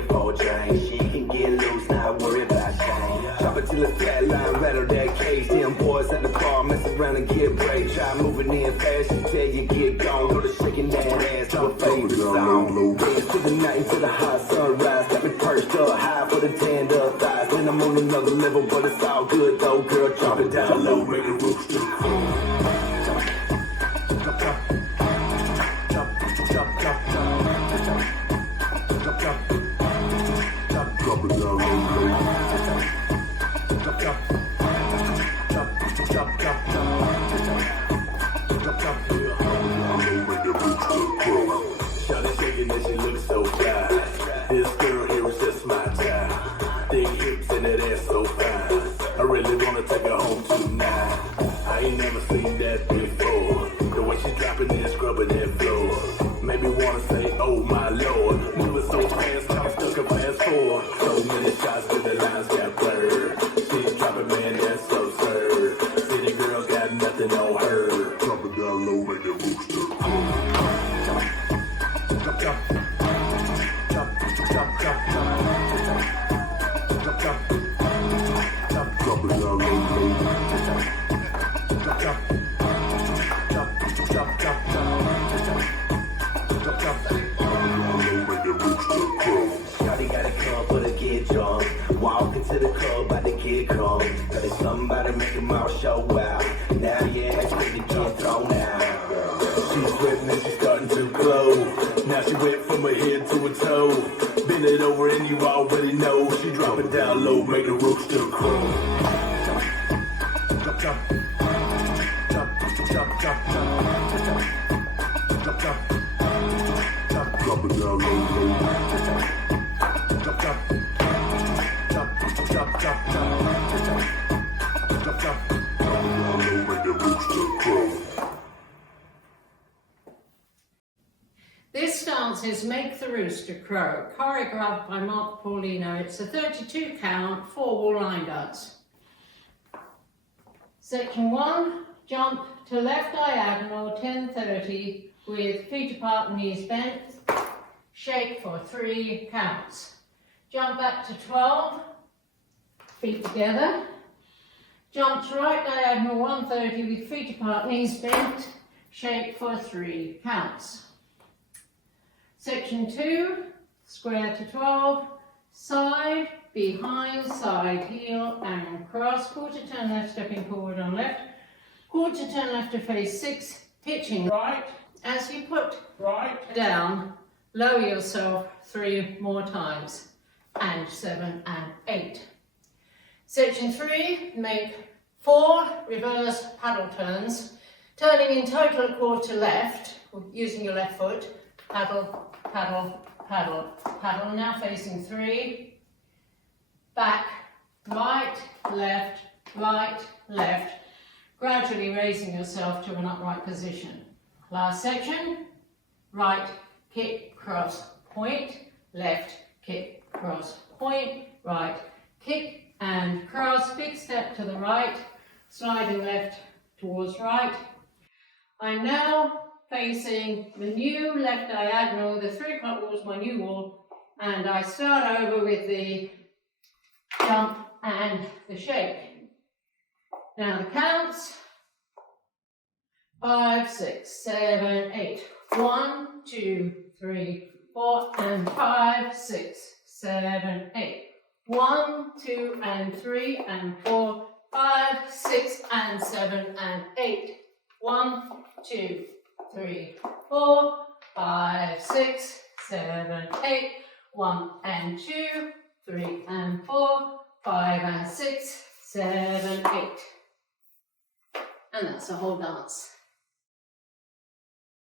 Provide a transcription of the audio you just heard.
a 4 chain. She can get loose, not worry about shame. Chop it till it's flatline, rattle that cage. Them boys at the bar mess around and get brave. Try moving in fast, she tell you get gone. Go to shaking that ass to a favorite song. Dance to the night until the hot sunrise. Got me perched up high for the tanned up thighs. Then I'm on another level, but it's all good though, girl. Drop it down low, make it rooster crow. Shawty shaking and she looks so fly. This girl here is just my type. Big hips and that ass so fine. I really wanna take her home tonight. I ain't never seen that before. The way she dropping and scrubbing that floor. Made me wanna say, oh my lord. Moving so fast, I'm stuck a fast forward. So many shots till the lines got blurred. She's dropping, man, that's absurd. City girl got nothing on her. Drop it down low, make the rooster crow. Shawty gotta come for the get drunk. Walk into the club by the get crunk. But it's somebody make them all show out. Now yeah, it's ready to get thrown out. She's sweating and she's starting to glow. Now she went from her head to her toe. Bend it over and you already know. She drop it down low, make the rooster crow. Drop it down low, This dance is Make the Rooster Crow, choreographed by Mark Paulino. It's a 32 count, 4-wall line dance. Section 1, jump to left diagonal 10-30 with feet apart, knees bent. Shake for 3 counts. Jump back to 12, feet together. Jump to right diagonal 130 with feet apart, knees bent. Shake for 3 counts. Section 2, square to 12, side, behind, side, heel and cross. Quarter turn left, stepping forward on left. Quarter turn left to face 6, pitching right. As you put right down, lower yourself 3 more times, and 7 and 8. Section 3, make 4 reverse paddle turns, turning in total quarter left, using your left foot, paddle, paddle, paddle, paddle. Now facing 3, back, right, left, gradually raising yourself to an upright position. Last section, right, kick, cross, point, left, kick, cross, point, right, kick and cross, big step to the right, sliding left towards right. I'm now facing the new left diagonal, the 3 o'clock wall is my new wall, and I start over with the jump and the shake. Now the counts, 5, 6, 7, 8. 1, 2, 3, 4, and 5, 6, 7, 8. 1, 2, and 3, and 4, 5, 6, and 7, and 8. 1, 2, 3, 4, 5, 6, 7, 8. 1 and 2, 3 and 4, 5 and 6, 7, 8. And that's the whole dance.